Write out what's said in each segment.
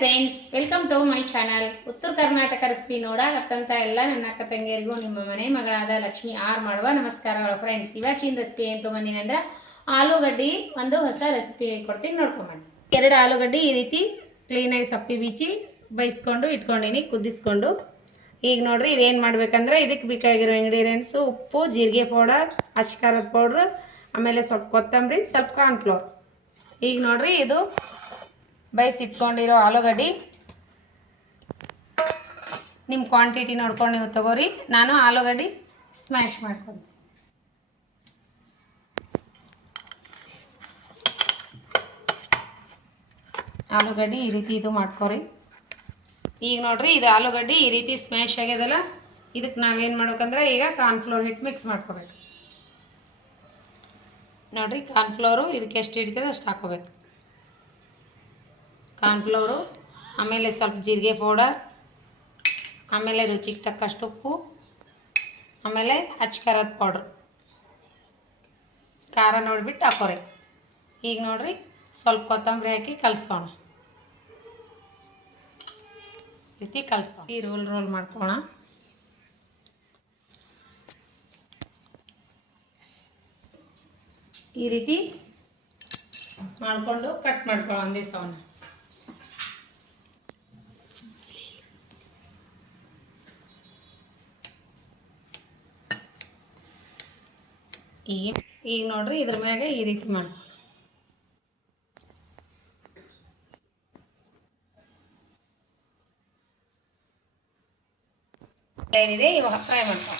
Friends, welcome to my channel. Uttara Karnataka recipe ನೋಡಾಕತ್ತಂತ ಎಲ್ಲ ನನ್ನ ಅಕ್ಕ ತಂಗಿಯರಿಗೂ ನಿಮ್ಮ ಮನೆ ಮಗಳಾದ ಲಕ್ಷ್ಮಿ ಆರ್ ಮಾಡುವ ನಮಸ್ಕಾರಗಳು. ಫ್ರೆಂಡ್ಸ್, ಇವತ್ತಿನ ರೆಸಿಪಿ ಏನು ತೊಗೊಂಡಿನಿ ಅಂದ್ರೆ ಆಲೂಗಡ್ಡಿ ಒಂದು ಹೊಸ ರೆಸಿಪಿ ಹೇಳ್ಕೊಡ್ತೀನಿ, ನೋಡ್ಕೊಂಬನ್ನಿ. 2 ಆಲೂಗಡ್ಡಿ ಈ ರೀತಿ ಕ್ಲೀನಾಗಿ ಸಪ್ಪಿ ಬೀಚಿ ಬೈಸ್ಕೊಂಡು ಇಟ್ಕೊಂಡಿನಿ, ಕುದಿಸ್ಕೊಂಡು. ಈಗ ನೋಡ್ರಿ ಇದೇನು ಮಾಡ್ಬೇಕಂದ್ರೆ ಇದಕ್ಕೆ ಬೇಕಾಗಿರೋ ಇಂಗ್ರೀಡಿಯೆಂಟ್ಸು ಉಪ್ಪು, ಜೀರಿಗೆ ಪೌಡರ್, ಅಚ್ಕಾರದ ಪೌಡ್ರ್, ಆಮೇಲೆ ಸ್ವಲ್ಪ ಕೊತ್ತಂಬರಿ, ಸ್ವಲ್ಪ ಕಾರ್ನ್ಫ್ಲೋರ್. ಈಗ ನೋಡ್ರಿ ಇದು ಬೈಸಿಟ್ಕೊಂಡಿರೋ ಆಲೂಗಡ್ಡಿ ನಿಮ್ಮ ಕ್ವಾಂಟಿಟಿ ನೋಡ್ಕೊಂಡು ನೀವು ತಗೋರಿ. ನಾನು ಆಲೂಗಡ್ಡಿ ಸ್ಮ್ಯಾಶ್ ಮಾಡ್ಕೊಂಡು ಆಲೂಗಡ್ಡಿ ಈ ರೀತಿ ಇದು ಮಾಡ್ಕೊರಿ. ಈಗ ನೋಡ್ರಿ ಇದು ಆಲೂಗಡ್ಡಿ ಈ ರೀತಿ ಸ್ಮ್ಯಾಶ್ ಆಗ್ಯದಲ್ಲ, ಇದಕ್ಕೆ ನಾವೇನು ಮಾಡ್ಬೇಕಂದ್ರೆ ಈಗ ಕಾರ್ನ್ಫ್ಲೋರ್ ಹಿಟ್ಟು ಮಿಕ್ಸ್ ಮಾಡ್ಕೋಬೇಕು. ನೋಡ್ರಿ ಕಾರ್ನ್ಫ್ಲೋರು ಇದಕ್ಕೆ ಎಷ್ಟು ಹಿಡಿತದೆ ಅಷ್ಟು ಹಾಕೋಬೇಕು. ಕಾರ್ನ್ಫ್ಲೋರು, ಆಮೇಲೆ ಸ್ವಲ್ಪ ಜೀರಿಗೆ ಪೌಡರ್, ಆಮೇಲೆ ರುಚಿಗೆ ತಕ್ಕಷ್ಟು ಉಪ್ಪು, ಆಮೇಲೆ ಅಚ್ಕಾರದ ಪೌಡ್ರ್, ಖಾರ ನೋಡಿಬಿಟ್ಟು ಹಾಕೋರಿ. ಈಗ ನೋಡ್ರಿ ಸ್ವಲ್ಪ ಕೊತ್ತಂಬರಿ ಹಾಕಿ ಕಲಸೋಣ. ಈ ರೀತಿ ಕಲಸೋಣ. ಈ ರೋಲ್ ಮಾಡ್ಕೋಣ. ಈ ರೀತಿ ಮಾಡಿಕೊಂಡು ಕಟ್ ಮಾಡ್ಕೊಳ್ಳೋ ಒಂದೇ ಸೌಂಡ್. ಈಗ ನೋಡ್ರಿ ಇದ್ರ ಮ್ಯಾಗೆ ಈ ರೀತಿ ಮಾಡಿ ಏನಿದೆ ಇವಾಗ ಫ್ರೈ ಮಾಡ್ಕೊ.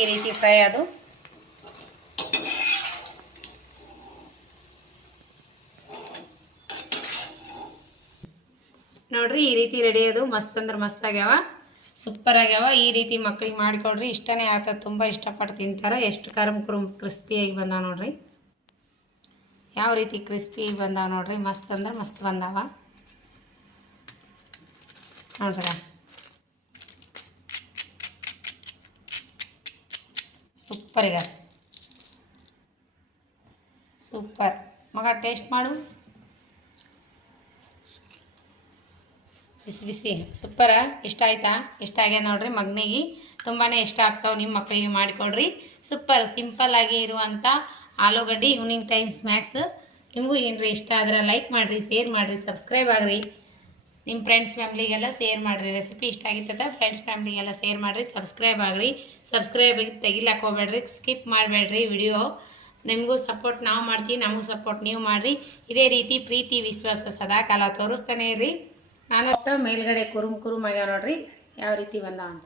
ಈ ರೀತಿ ಫ್ರೈ ಅದು ನೋಡ್ರಿ ಈ ರೀತಿ ರೆಡಿ. ಅದು ಮಸ್ತ್ ಅಂದ್ರೆ ಮಸ್ತ್ ಆಗ್ಯಾವ, ಸೂಪರ್ ಆಗ್ಯಾವ. ಈ ರೀತಿ ಮಕ್ಕಳಿಗೆ ಮಾಡಿಕೊಡ್ರಿ, ಇಷ್ಟನೇ ಆಗ್ತದೆ, ತುಂಬ ಇಷ್ಟಪಟ್ಟು ತಿಂತಾರೆ. ಎಷ್ಟು ಕ್ರಿಸ್ಪಿಯಾಗಿ ಬಂದಾವ ನೋಡ್ರಿ, ಯಾವ ರೀತಿ ಕ್ರಿಸ್ಪಿ ಬಂದಾವ ನೋಡ್ರಿ, ಮಸ್ತ್ ಅಂದ್ರೆ ಮಸ್ತ್ ಬಂದಾವ ನೋಡ್ರಿ. ಸೂಪರ್ ಈಗ ಸೂಪರ್. ಮಗ ಟೇಸ್ಟ್ ಮಾಡು, ಬಿಸಿ ಬಿಸಿ ಸೂಪರ. ಇಷ್ಟ ಆಯ್ತಾ? ಇಷ್ಟ ಆಗ್ಯದ ನೋಡ್ರಿ. ಮಗನಿಗೆ ತುಂಬಾ ಇಷ್ಟ ಆಗ್ತಾವೆ. ನಿಮ್ಮ ಮಕ್ಕಳಿಗೆ ಮಾಡಿಕೊಡ್ರಿ. ಸೂಪರ್ ಸಿಂಪಲ್ಲಾಗಿ ಇರುವಂಥ ಆಲೂಗಡ್ಡಿ ಈವ್ನಿಂಗ್ ಟೈಮ್ ಸ್ನ್ಯಾಕ್ಸ್. ನಿಮಗೂ ಏನ್ರಿ ಇಷ್ಟ ಆದ್ರೆ ಲೈಕ್ ಮಾಡಿರಿ, ಶೇರ್ ಮಾಡಿರಿ, ಸಬ್ಸ್ಕ್ರೈಬ್ ಆಗಿರಿ. ನಿಮ್ಮ ಫ್ರೆಂಡ್ಸ್ ಫ್ಯಾಮ್ಲಿಗೆಲ್ಲ ಶೇರ್ ಮಾಡಿರಿ. ರೆಸಿಪಿ ಇಷ್ಟ ಆಗಿರ್ತದೆ, ಫ್ರೆಂಡ್ಸ್ ಫ್ಯಾಮ್ಲಿಗೆಲ್ಲ ಶೇರ್ ಮಾಡಿರಿ, ಸಬ್ಸ್ಕ್ರೈಬ್ ಆಗಿರಿ. ಸಬ್ಸ್ಕ್ರೈಬಿಗೆ ತೆಗಿಲಾಕ ಹೋಗ್ಬೇಡ್ರಿ, ಸ್ಕಿಪ್ ಮಾಡಬೇಡ್ರಿ ವಿಡಿಯೋ. ನಿಮಗೂ ಸಪೋರ್ಟ್ ನಾವು ಮಾಡ್ತೀವಿ, ನಮಗೂ ಸಪೋರ್ಟ್ ನೀವು ಮಾಡಿರಿ. ಇದೇ ರೀತಿ ಪ್ರೀತಿ ವಿಶ್ವಾಸ ಸದಾ ಕಾಲ ತೋರಿಸ್ತಾನೆ ಇರ್ರಿ. ನಾನು ಮೇಲ್ಗಡೆ ಕುರುಮ್ ಆಗ್ಯಾವ ನೋಡ್ರಿ, ಯಾವ ರೀತಿ ಬಂದಾವ ಅಂತ.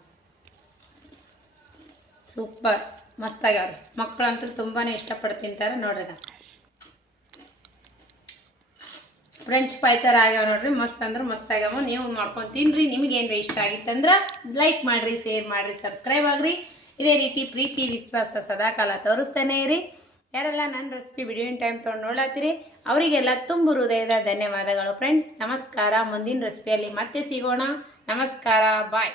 ಸೂಪರ್ ಮಸ್ತ್ ಆಗ್ಯಾವ್ರಿ. ಮಕ್ಕಳಂತೂ ತುಂಬಾ ಇಷ್ಟಪಟ್ಟು ತಿಂತಾರೆ ನೋಡ್ರಿ. ಫ್ರೆಂಚ್ ಫ್ರೈ ಥರ ಆಗ್ಯಾವ ನೋಡ್ರಿ, ಮಸ್ತ್ ಅಂದ್ರೆ ಮಸ್ತ್ ಆಗ್ಯಾವ. ನೀವು ಮಾಡ್ಕೊಂಡು ತಿನ್ನಿರಿ. ನಿಮಗೇನ್ರಿ ಇಷ್ಟ ಆಗಿತ್ತಂದ್ರೆ ಲೈಕ್ ಮಾಡಿರಿ, ಶೇರ್ ಮಾಡಿರಿ, ಸಬ್ಸ್ಕ್ರೈಬ್ ಆಗಿರಿ. ಇದೇ ರೀತಿ ಪ್ರೀತಿ ವಿಶ್ವಾಸ ಸದಾ ಕಾಲ ತೋರಿಸ್ತಾನೆ ಇರಿ. ಯಾರೆಲ್ಲ ನನ್ನ ರೆಸಿಪಿ ವಿಡಿಯೋನ್ ಟೈಮ್ ತೊಗೊಂಡು ನೋಡ್ಲಾತ್ತೀರಿ ಅವರಿಗೆಲ್ಲ ತುಂಬ ಹೃದಯದ ಧನ್ಯವಾದಗಳು ಫ್ರೆಂಡ್ಸ್. ನಮಸ್ಕಾರ. ಮುಂದಿನ ರೆಸಿಪಿಯಲ್ಲಿ ಮತ್ತೆ ಸಿಗೋಣ. ನಮಸ್ಕಾರ, ಬಾಯ್.